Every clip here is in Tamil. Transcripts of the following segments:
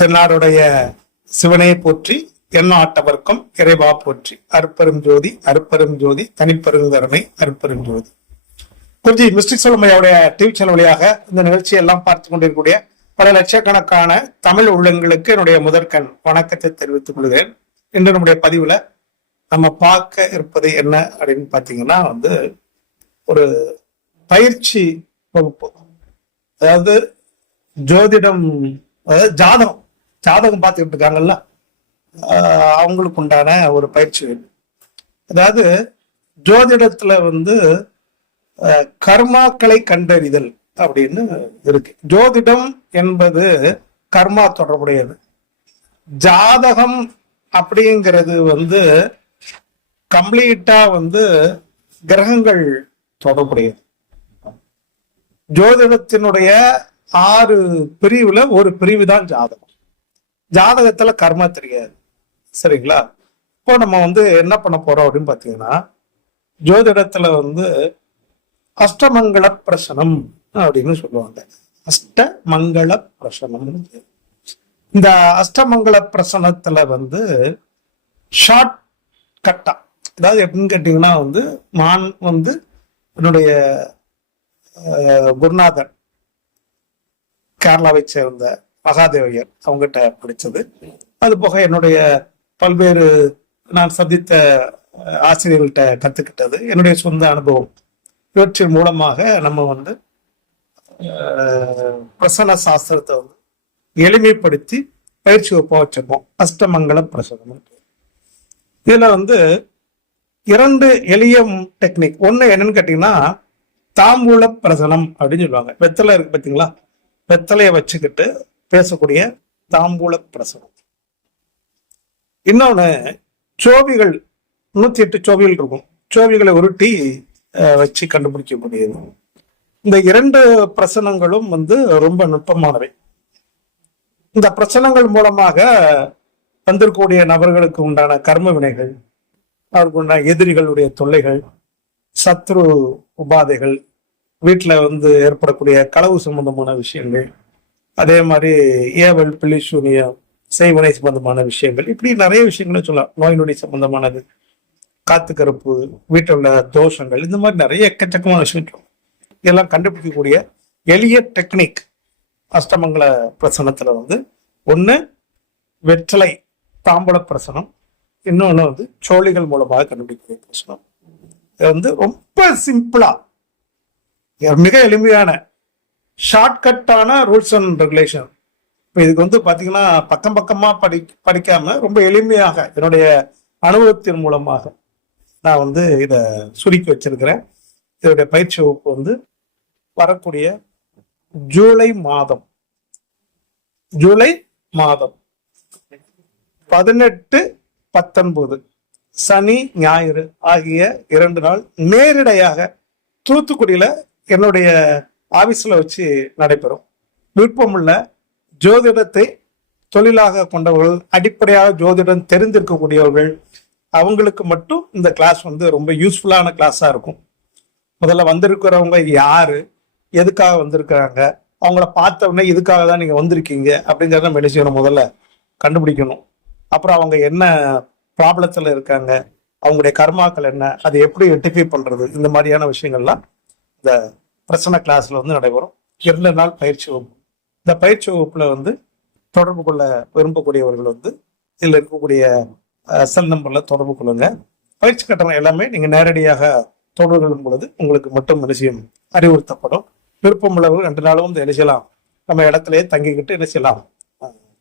தென்னாடுடைய சிவனை போற்றி எண்ணாட்டவர்க்கும் இறைவா போற்றி அருப்பெரும் ஜோதி அருப்பெரும் ஜோதி தனிப்பெருங்கருணை அருப்பெரும் ஜோதி. குருஜி மிஸ்டிக் சொல்லுமையோடைய டிவி சேனல் வழியாக இந்த நிகழ்ச்சியை எல்லாம் பார்த்து கொண்டிருக்கக்கூடிய பல லட்சக்கணக்கான தமிழ் உள்ளங்களுக்கு என்னுடைய முதற்கண் வணக்கத்தை தெரிவித்துக் கொள்கிறேன். இன்று நம்முடைய பதிவுல நம்ம பார்க்க இருப்பது என்ன அப்படின்னு பாத்தீங்கன்னா ஒரு பயிற்சி வகுப்பு. அதாவது ஜோதிடம், அதாவது ஜாதகம் பார்த்துக்கிட்டு இருக்காங்கல்ல, அவங்களுக்கு உண்டான ஒரு பயிற்சி. அதாவது ஜோதிடத்துல கர்மாக்களை கண்டறிதல் அப்படின்னு இருக்கு. ஜோதிடம் என்பது கர்மா தொடர்புடையது. ஜாதகம் அப்படிங்கிறது கம்ப்ளீட்டா கிரகங்கள் தொடர்புடையது. ஜோதிடத்தினுடைய 6 பிரிவுல ஒரு பிரிவு தான் ஜாதகம். ஜாதகத்துல கர்மா தெரியாது, சரிங்களா? இப்போ நம்ம என்ன பண்ண போறோம் அப்படின்னு பாத்தீங்கன்னா, ஜோதிடத்துல அஷ்டமங்கள பிரசனம் அப்படின்னு சொல்லுவாங்க. அஷ்டமங்கள பிரசனம். இந்த அஷ்டமங்கள பிரசனத்துல ஷார்ட் கட்டா, அதாவது எப்படின்னு கேட்டீங்கன்னா நான் என்னுடைய குருநாதர் கேரளாவை சேர்ந்த மகாதேவையர் அவங்ககிட்ட படிச்சது. அது போக என்னுடைய பல்வேறு நான் சந்தித்த ஆசிரியர்கள்ட்ட கத்துக்கிட்டது, என்னுடைய சொந்த அனுபவம். இவற்றின் மூலமாக நம்ம பிரசன சாஸ்திரத்தை எளிமைப்படுத்தி பயிற்சி வகுப்பா வச்சிருக்கோம். அஷ்டமங்கள பிரசனம். இதுல 2 எளிய டெக்னிக். ஒண்ணு என்னன்னு கேட்டீங்கன்னா தாம்பூல பிரசனம் அப்படின்னு சொல்லுவாங்க. வெத்தலை இருக்கு பார்த்தீங்களா, வெத்தலையை வச்சுக்கிட்டு பேசக்கூடிய தாம்பூல பிரசனம். இன்னொன்னு சோவிகள், 108 சோவிகள் இருக்கும். சோவிகளை உருட்டி வச்சு கண்டுபிடிக்கக்கூடியது. இந்த 2 பிரசனங்களும் ரொம்ப நுட்பமானவை. இந்த பிரசனங்கள் மூலமாக வந்திருக்கக்கூடிய நபர்களுக்கு உண்டான கர்ம வினைகள், அவருக்கு உண்டான எதிரிகளுடைய தொல்லைகள், சத்ரு உபாதைகள், வீட்டுல ஏற்படக்கூடிய களவு சம்பந்தமான விஷயங்கள், அதே மாதிரி ஏவல், பிள்ளை சூனியம், செய்வனை சம்பந்தமான விஷயங்கள், இப்படி நிறைய விஷயங்களை சொல்லலாம். நோய் நொடி சம்பந்தமானது, காத்து கருப்பு, வீட்டில் உள்ள தோஷங்கள், இந்த மாதிரி நிறைய எக்கச்சக்கமான விஷயம் இதெல்லாம் கண்டுபிடிக்கக்கூடிய எளிய டெக்னிக் அஷ்டமங்கள பிரசனத்துல ஒண்ணு வெற்றலை தாம்பூல பிரசனம், இன்னொன்னு சோழிகள் மூலமாக கண்டுபிடிக்கக்கூடிய பிரசனம். இது ரொம்ப சிம்பிளா, மிக எளிமையான ஷார்ட்கட்டான ரூல்ஸ் அண்ட் ரெகுலேஷன். இப்போ இதுக்கு பாத்தீங்கன்னா பக்கம் பக்கமா படிக்காம ரொம்ப எளிமையாக என்னுடைய அனுபவத்தின் மூலமாக நான் இதை சுருக்கி வச்சிருக்கிறேன். இதோடைய பயிற்சி வகுப்பு வரக்கூடிய ஜூலை மாதம் 18, 19 சனி ஞாயிறு ஆகிய 2 நாள் நேரடியாக தூத்துக்குடியில என்னுடைய ஆபீஸ்ல வச்சு நடைபெறும். விருப்பமுள்ள ஜோதிடத்தை தொழிலாக கொண்டவர்கள், அடிப்படையாக ஜோதிடம் தெரிந்திருக்கக்கூடியவர்கள், அவங்களுக்கு மட்டும் இந்த கிளாஸ் ரொம்ப யூஸ்ஃபுல்லான கிளாஸா இருக்கும். முதல்ல வந்திருக்கிறவங்க யாரு, எதுக்காக வந்திருக்கிறாங்க, அவங்கள பார்த்த உடனே இதுக்காக தான் நீங்க வந்திருக்கீங்க அப்படிங்கிறத நம்ம என்ன செய்யணும், முதல்ல கண்டுபிடிக்கணும். அப்புறம் அவங்க என்ன ப்ராப்ளத்துல இருக்காங்க, அவங்களுடைய கர்மாக்கள் என்ன, அதை எப்படி ரெக்டிஃபை பண்றது, இந்த மாதிரியான விஷயங்கள்லாம் இந்த பிரசன்ன கிளாஸ்ல நடைபெறும். 2 நாள் பயிற்சி வகுப்பு. இந்த பயிற்சி வகுப்புல தொடர்பு கொள்ள விரும்பக்கூடியவர்கள் இதுல இருக்கக்கூடிய செல் நம்பர்ல தொடர்பு கொள்ளுங்க. பயிற்சி கட்டணம் எல்லாமே நீங்க நேரடியாக தொடர்பு கொள்ளும் பொழுது உங்களுக்கு மட்டும் விஷயம் அறிவுறுத்தப்படும். விருப்பம் உள்ளவர்கள் 2 நாளும் என்ன செய்யலாம், நம்ம இடத்திலேயே தங்கிக்கிட்டு என்ன செய்யலாம்,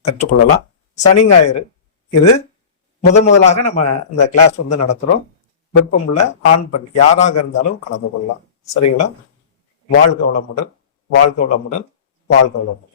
கற்றுக்கொள்ளலாம். சனி ஞாயிறு இது முதலாக நம்ம இந்த கிளாஸ் நடத்துறோம். விருப்பம் உள்ள ஆண் பெண் யாராக இருந்தாலும் கலந்து கொள்ளலாம். சரிங்களா? வாழ்க வளமுடன், வாழ்க வளமுடன், வாழ்க வளமுடன்.